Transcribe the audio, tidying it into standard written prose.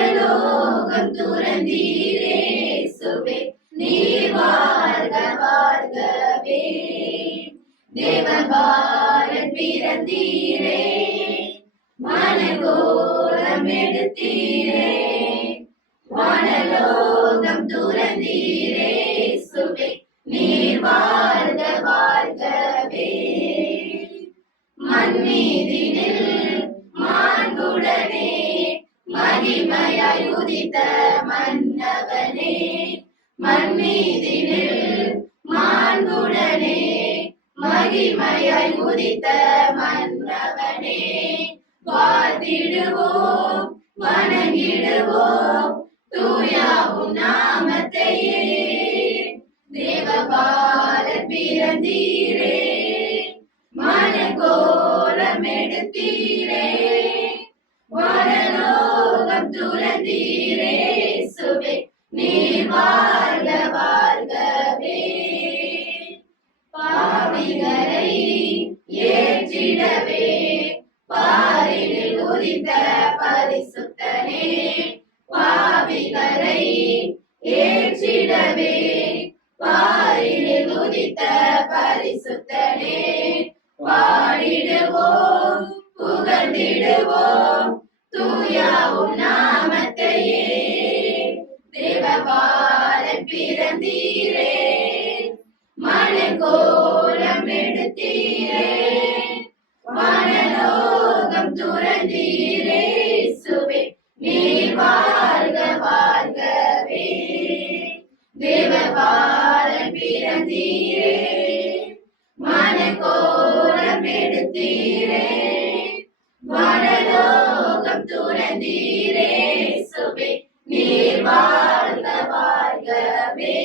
பரலோகம் துறந்தீரே சுவே நீர் வாழ்க வாழ்கவே. தேவபாலன் பிறந்தீரே மனகோலம் எடுத்தீரே வானலோகம் துறந்தீரே சுவே நீர் வாழ்க வாழ்கவே. மண்மீதினில் மாண்புடனே மகிமையாய் உதித்த மன்னவனே மண்மீதினில் மாண்புடனே மகிமையாய் உதித்த மன்னவனே வாழ்த்திடுவோம் வணங்கிடுவோம் தூயாவும் நாமத்தையே. தேவபாலன் பிறந்தீரே மனகோலம் எடுத்தீரே வானலோகம் துறந்தீரே சுவே நீர் வாழ்க வாழ்கவே. பாவிகளை ஏற்றிடவே பாரினில் உதித்த பரிசுத்தனே பாவிகளை ஏற்றிடவே பாரினில் உதித்த பரிசுத்தனே பாடிடுவோம் புகழ்ந்திடுவோம் தூயாவும் நாமத்தையே. தேவபாலன் பிறந்தீரே மனகோலம் எடுத்தீரே வானலோகம் துறந்தீரே சுவே நீர் வாழ்க வாழ்கவே. தேவபாலன் பிறந்தீரே மனகோலம் எடுத்தீரே வானலோகம் துறந்தீரே சுவே நீர் வாழ்க வாழ்கவே.